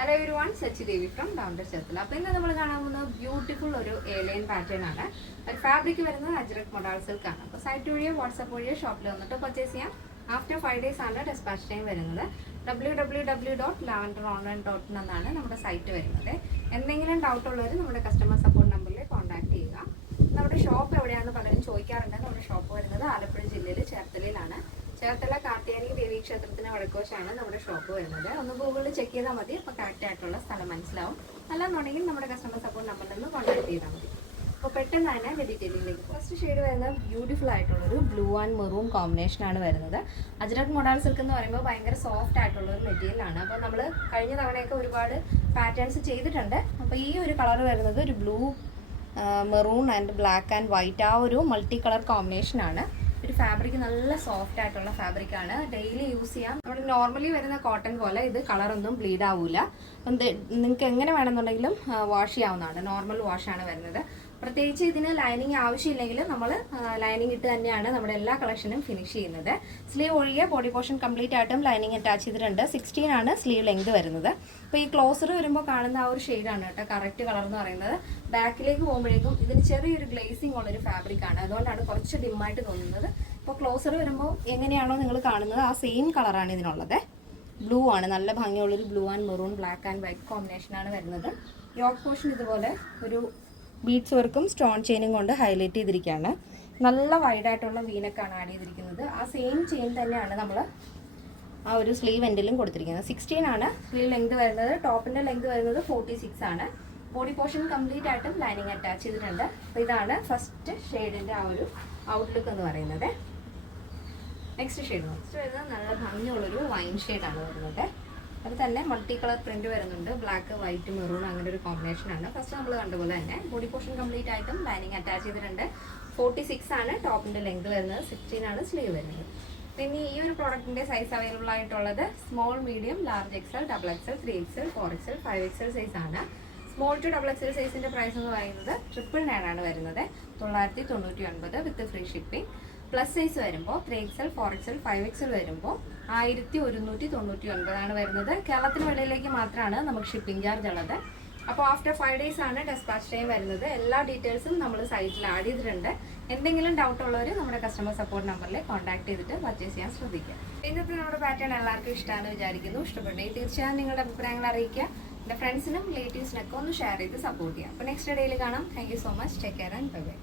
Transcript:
Hello everyone, Sachi Devi from Down to Chettala. അപ്പോൾ ഇന്ന് നമ്മൾ കാണാൻ പോകുന്നത് ബ്യൂട്ടിഫുൾ ഒരു എയർലൈൻ പാറ്റേൺ ആണ്. ഫാബ്രിക് വരുന്നത് അജ്രക് മൊഡാൾ സിൽക്ക് ആണ്. അപ്പോൾ സൈറ്റ് വഴിയോ വാട്സാപ്പ് വഴിയോ ഷോപ്പിൽ വന്നിട്ട് പർച്ചേസ് ചെയ്യാം. ആഫ്റ്റർ 5 days ആണ് ഡെസ്പാച്ച് ടൈം വരുന്നത്. www.lavenderonline.in എന്നാണ് നമ്മുടെ സൈറ്റ് വരുന്നത്. എന്തെങ്കിലും ഡൗട്ട് ഉള്ളവർ നമ്മുടെ കസ്റ്റമർ സപ്പോർട്ട് നമ്പറിൽ കോൺടാക്ട് ചെയ്യുക. നമ്മുടെ ഷോപ്പ് എവിടെയാണെന്ന് പലരും ചോദിക്കാറുണ്ട്. നമ്മുടെ ഷോപ്പ് വരുന്നത് ആലപ്പുഴ ജില്ലയിൽ ചേർത്തലയിലാണ്. ചേർത്തല കാർത്തിയാനി ദേവി ക്ഷേത്രത്തിന് വടക്കോശാണ് നമ്മുടെ ഷോപ്പ് വരുന്നത്. ഒന്ന് ഗൂഗിളിൽ ചെക്ക് ചെയ്താൽ മതി, അപ്പോൾ കറക്റ്റ് ആയിട്ടുള്ള സ്ഥലം മനസ്സിലാവും. അല്ലാന്നുണ്ടെങ്കിൽ നമ്മുടെ കസ്റ്റമർ സപ്പോർട്ട് നമ്പറിൽ നിന്ന് കോൺടാക്ട് ചെയ്താൽ മതി. അപ്പോൾ പെട്ടെന്ന് തന്നെ വെജിറ്റേറിയനിലേക്ക്. ഫസ്റ്റ് ഷെയ്ഡ് വരുന്നത് ബ്യൂട്ടിഫുൾ ആയിട്ടുള്ളൊരു ബ്ലൂ ആൻഡ് മെറൂൺ കോമ്പിനേഷനാണ് വരുന്നത്. അജ്രക് മൊഡാൾ സിൽക്ക് എന്ന് പറയുമ്പോൾ ഭയങ്കര സോഫ്റ്റ് ആയിട്ടുള്ളൊരു മെറ്റീരിയലാണ്. അപ്പോൾ നമ്മൾ കഴിഞ്ഞ തവണയൊക്കെ ഒരുപാട് പാറ്റേൺസ് ചെയ്തിട്ടുണ്ട്. അപ്പോൾ ഈ ഒരു കളർ വരുന്നത് ഒരു blue maroon and black and white, ആ ഒരു മൾട്ടി കളർ കോമ്പിനേഷനാണ്. ഒരു ഫാബ്രിക് നല്ല സോഫ്റ്റ് ആയിട്ടുള്ള ഫാബ്രിക്കാണ്, ഡെയിലി യൂസ് ചെയ്യാം. നമ്മുടെ നോർമലി വരുന്ന കോട്ടൺ പോലെ ഇത് കളറൊന്നും ബ്ലീഡ് ആവില്ല. നിങ്ങൾക്ക് എങ്ങനെ വേണമെന്നുണ്ടെങ്കിലും വാഷ് ചെയ്യാവുന്നതാണ്. നോർമൽ വാഷാണ് വരുന്നത്. പ്രത്യേകിച്ച് ഇതിന് ലൈനിങ് ആവശ്യമില്ലെങ്കിൽ നമ്മൾ ലൈനിങ് ഇട്ട് തന്നെയാണ് നമ്മുടെ എല്ലാ കളക്ഷനും ഫിനിഷ് ചെയ്യുന്നത്. സ്ലീവ് ഒഴികെ ബോഡി പോർഷൻ കംപ്ലീറ്റ് ആയിട്ടും ലൈനിങ് അറ്റാച്ച് ചെയ്തിട്ടുണ്ട്. 16 ആണ് സ്ലീവ് ലെങ്ത് വരുന്നത്. അപ്പോൾ ഈ ക്ലോസർ വരുമ്പോൾ കാണുന്ന ആ ഒരു ഷെയ്ഡാണ് കേട്ടോ കറക്റ്റ് കളർ എന്ന് പറയുന്നത്. ബാക്കിലേക്ക് പോകുമ്പോഴേക്കും ഇതിന് ചെറിയൊരു ഗ്ലേസിങ് ഉള്ളൊരു ഫാബ്രിക്കാണ്, അതുകൊണ്ടാണ് കുറച്ച് ഡിമ്മായിട്ട് തോന്നുന്നത്. ഇപ്പോൾ ക്ലോസർ വരുമ്പോൾ എങ്ങനെയാണോ നിങ്ങൾ കാണുന്നത് ആ സെയിം കളറാണ് ഇതിനുള്ളത്. ബ്ലൂ ആണ്, നല്ല ഭംഗിയുള്ളൊരു blue and maroon black and white കോമ്പിനേഷനാണ് വരുന്നത്. യോക്ക് പോർഷൻ ഇതുപോലെ ഒരു ബീഡ്സ് വർക്കും സ്റ്റോൺ ചെയിനും കൊണ്ട് ഹൈലൈറ്റ് ചെയ്തിരിക്കുകയാണ്. നല്ല വൈഡായിട്ടുള്ള വീനക്കാണ് ആഡ് ചെയ്തിരിക്കുന്നത്. ആ സെയിം ചെയിൻ തന്നെയാണ് നമ്മൾ ആ ഒരു സ്ലീവ് എൻഡിലും കൊടുത്തിരിക്കുന്നത്. 16 ആണ് സ്ലീവ് ലെങ്ത് വരുന്നത്. ടോപ്പിൻ്റെ ലെങ്ത് വരുന്നത് 46 ആണ്. ബോഡി പോർഷൻ കംപ്ലീറ്റ് ആയിട്ടും ലൈനിങ് അറ്റാച്ച് ചെയ്തിട്ടുണ്ട്. അപ്പോൾ ഇതാണ് ഫസ്റ്റ് ഷെയ്ഡിൻ്റെ ആ ഒരു ഔട്ട്ലുക്ക് എന്ന് പറയുന്നത്. നെക്സ്റ്റ് വരുന്നത് നല്ല ഭംഗിയുള്ളൊരു വൈൻ ഷെയ്ഡാണ് വരുന്നത്. അത് തന്നെ മൾട്ടി കളർ പ്രിന്റ് വരുന്നുണ്ട്. ബ്ലാക്ക് വൈറ്റ് മെറൂൺ അങ്ങനെ ഒരു കോമ്പിനേഷനാണ്. ഫസ്റ്റ് നമ്മൾ കണ്ടുപോലെ തന്നെ ബോഡി പോർഷൻ കംപ്ലീറ്റ് ആയിട്ടും ലൈനിങ് അറ്റാച്ച് ചെയ്തിട്ടുണ്ട്. 46 ആണ് ടോപ്പിൻ്റെ ലെങ്ത് വരുന്നത്. 16 ആണ് സ്ലീവ് വരുന്നത്. പിന്നെ ഈ ഒരു പ്രോഡക്റ്റിൻ്റെ സൈസ് അവൈലബിൾ ആയിട്ടുള്ളത് small, medium, large XL, double XL, 3XL, 4XL, 5XL size ആണ്. സ്മോൾ ടു ഡബിൾ എക്സൽ സൈസിൻ്റെ പ്രൈസ് എന്ന് പറയുന്നത് 999 ആണ് വരുന്നത്. 999 with free shipping. Plus size വരുമ്പോൾ 3XL, 4XL, 5XL വരുമ്പോൾ 1199 ആണ് വരുന്നത്. കേരളത്തിന് വെളിയിലേക്ക് മാത്രമാണ് നമുക്ക് ഷിപ്പിംഗ് ചാർജ് ഉള്ളത്. അപ്പോൾ ആഫ്റ്റർ 5 days ആണ് ഡെസ്പാച്ച് ടൈം വരുന്നത്. എല്ലാ ഡീറ്റെയിൽസും നമ്മൾ സൈറ്റിൽ ആഡ് ചെയ്തിട്ടുണ്ട്. എന്തെങ്കിലും ഡൗട്ട് ഉള്ളവർ നമ്മുടെ കസ്റ്റമർ സപ്പോർട്ട് നമ്പറിൽ കോൺടാക്ട് ചെയ്തിട്ട് പർച്ചേസ് ചെയ്യാൻ ശ്രദ്ധിക്കുക. ഇന്നത്തെ നമ്മുടെ പാറ്റേൺ എല്ലാവർക്കും ഇഷ്ടമാണെന്ന് വിചാരിക്കുന്നു. ഇഷ്ടപ്പെട്ടെങ്കിൽ തീർച്ചയായും നിങ്ങളുടെ അഭിപ്രായങ്ങൾ അറിയിക്കുക. എൻ്റെ ഫ്രണ്ട്സിനും റിലേറ്റീവ്സിനൊക്കെ ഒന്ന് ഷെയർ ചെയ്ത് സപ്പോർട്ട് ചെയ്യാം. അപ്പോൾ നെക്സ്റ്റ് ഡേയിൽ കാണാം. Thank you so much. Take care and bye bye.